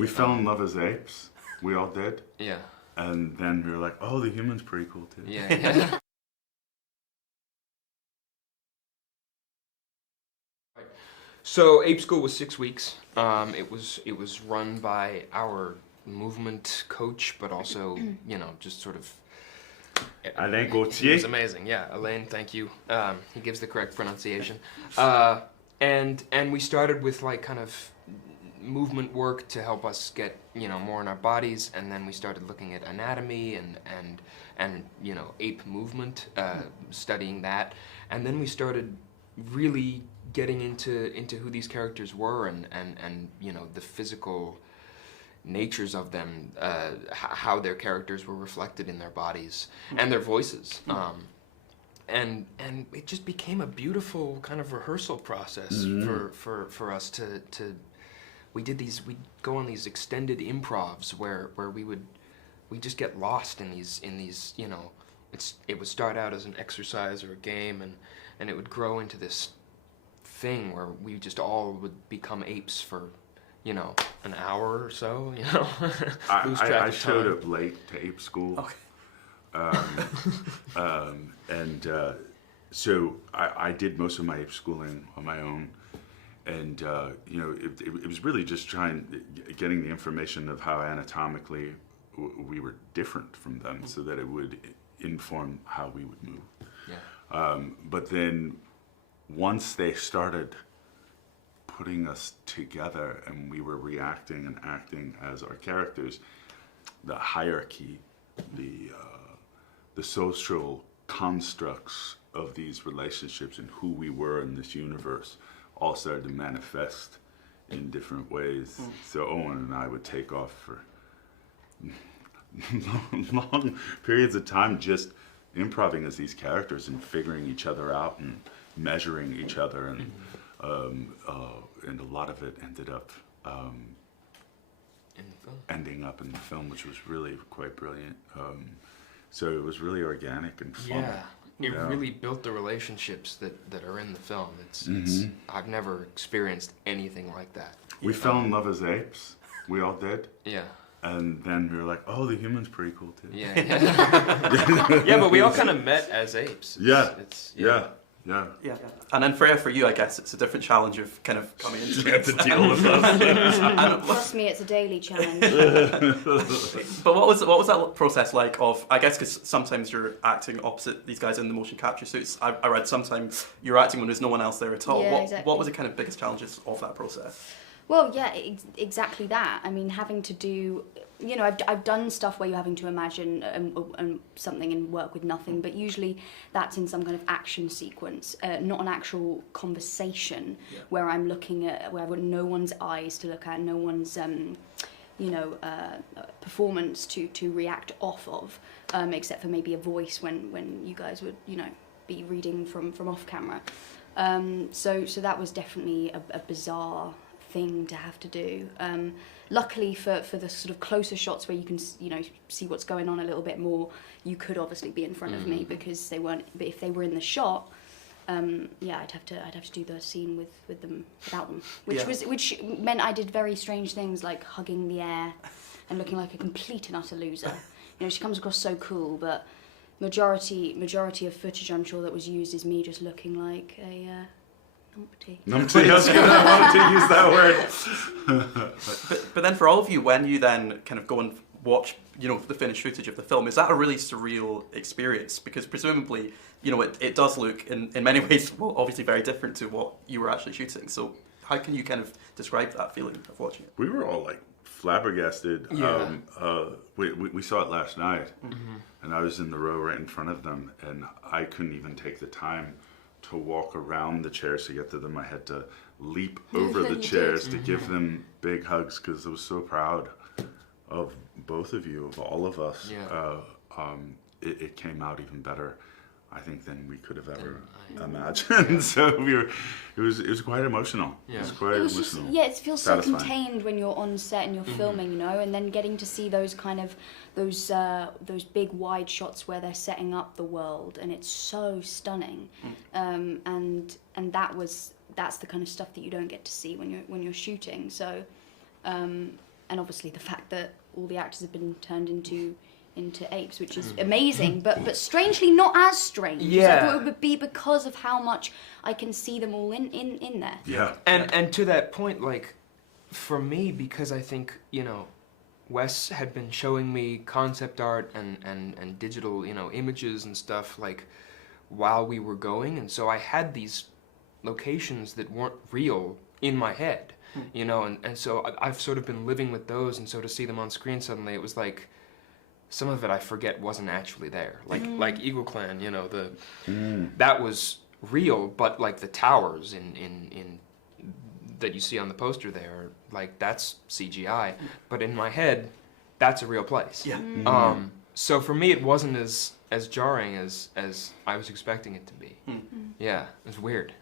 We fell in love as apes. We all did. Yeah. And then we were like, oh, the human's pretty cool too. Yeah. So Ape School was 6 weeks. It was run by our movement coach, but also just sort of. Allan It was Gauthier. amazing. Yeah, Allan, thank you. He gives the correct pronunciation. And we started with like kind of movement work to help us get more in our bodies, and then we started looking at anatomy and ape movement, studying that, and then we started really getting into who these characters were and the physical natures of them, how their characters were reflected in their bodies and their voices. And it just became a beautiful kind of rehearsal process for us to we'd go on these extended improvs where we just get lost in these it would start out as an exercise or a game and it would grow into this thing where we just all would become apes for an hour or so, lose track I of showed time. up late to Ape School. Okay. So I did most of my ape schooling on my own, and it was really just getting the information of how anatomically we were different from them, so that it would inform how we would move. Yeah. But then once they started putting us together and we were reacting and acting as our characters, the hierarchy, the social constructs of these relationships and who we were in this universe all started to manifest in different ways. So Owen and I would take off for long periods of time just improvising as these characters and figuring each other out and measuring each other, and a lot of it ended up ending up in the film, which was really quite brilliant. So it was really organic and fun. Yeah, it really built the relationships that are in the film. It's I've never experienced anything like that. We fell in love as apes. We all did. Yeah. And then we were like, oh, the human's pretty cool too. Yeah. Yeah, but we all kind of met as apes. Yeah. And then Freya, for you, I guess it's a different challenge of kind of coming into You have to deal with us. Trust me, it's a daily challenge. But what was that process like of, I guess, because sometimes you're acting opposite these guys in the motion capture suits. I read sometimes you're acting when there's no one else there at all. Yeah, what exactly. was the kind of biggest challenges of that process? Well, yeah, exactly that. I mean, having to do, I've done stuff where you're having to imagine something and work with nothing, but usually that's in some kind of action sequence, not an actual conversation where I'm looking at, where I've got no one's eyes to look at, no one's, performance to react off of, except for maybe a voice when you guys would, be reading from off camera. So that was definitely a bizarre thing to have to do. Luckily for the sort of closer shots where you can see what's going on a little bit more, you could obviously be in front of me because they weren't. But if they were in the shot, I'd have to do the scene with them without them, which meant I did very strange things like hugging the air and looking like a complete and utter loser. She comes across so cool, but majority of footage I'm sure that was used is me just looking like a numpty. Numpty, I wanted to use that word. But then for all of you, when you then kind of go and watch, the finished footage of the film, is that a really surreal experience? Because presumably, it does look in many ways, well, obviously very different to what you were actually shooting. So how can you kind of describe that feeling of watching it? We were all like flabbergasted. Yeah. We saw it last night, and I was in the row right in front of them, and I couldn't even take the time to walk around the chairs to get to them. I had to leap over the chairs to give them big hugs because I was so proud of both of you, of all of us. Yeah. It came out even better, I think, than we could have ever imagined. So it was quite emotional. Yeah. It was quite It was emotional. just, it feels so Satisfying. contained when you're on set and you're filming, and then getting to see those kind of those big wide shots where they're setting up the world, and it's so stunning. And that's the kind of stuff that you don't get to see when you're shooting. So and obviously the fact that all the actors have been turned into apes, which is amazing, but strangely not as strange. Yeah. I thought it would be because of how much I can see them all in there. Yeah. And to that point, like, for me, because I think, you know, Wes had been showing me concept art and digital, you know, images and stuff, like, while we were going, and so I had these locations that weren't real in my head, you know, and so I've sort of been living with those, and so to see them on screen suddenly, it was like, some of it I forget wasn't actually there. Like Eagle Clan, you know, that was real, but like the towers in that you see on the poster there, like that's CGI. But in my head, that's a real place. Yeah. So for me, it wasn't as jarring as I was expecting it to be. Yeah, it was weird.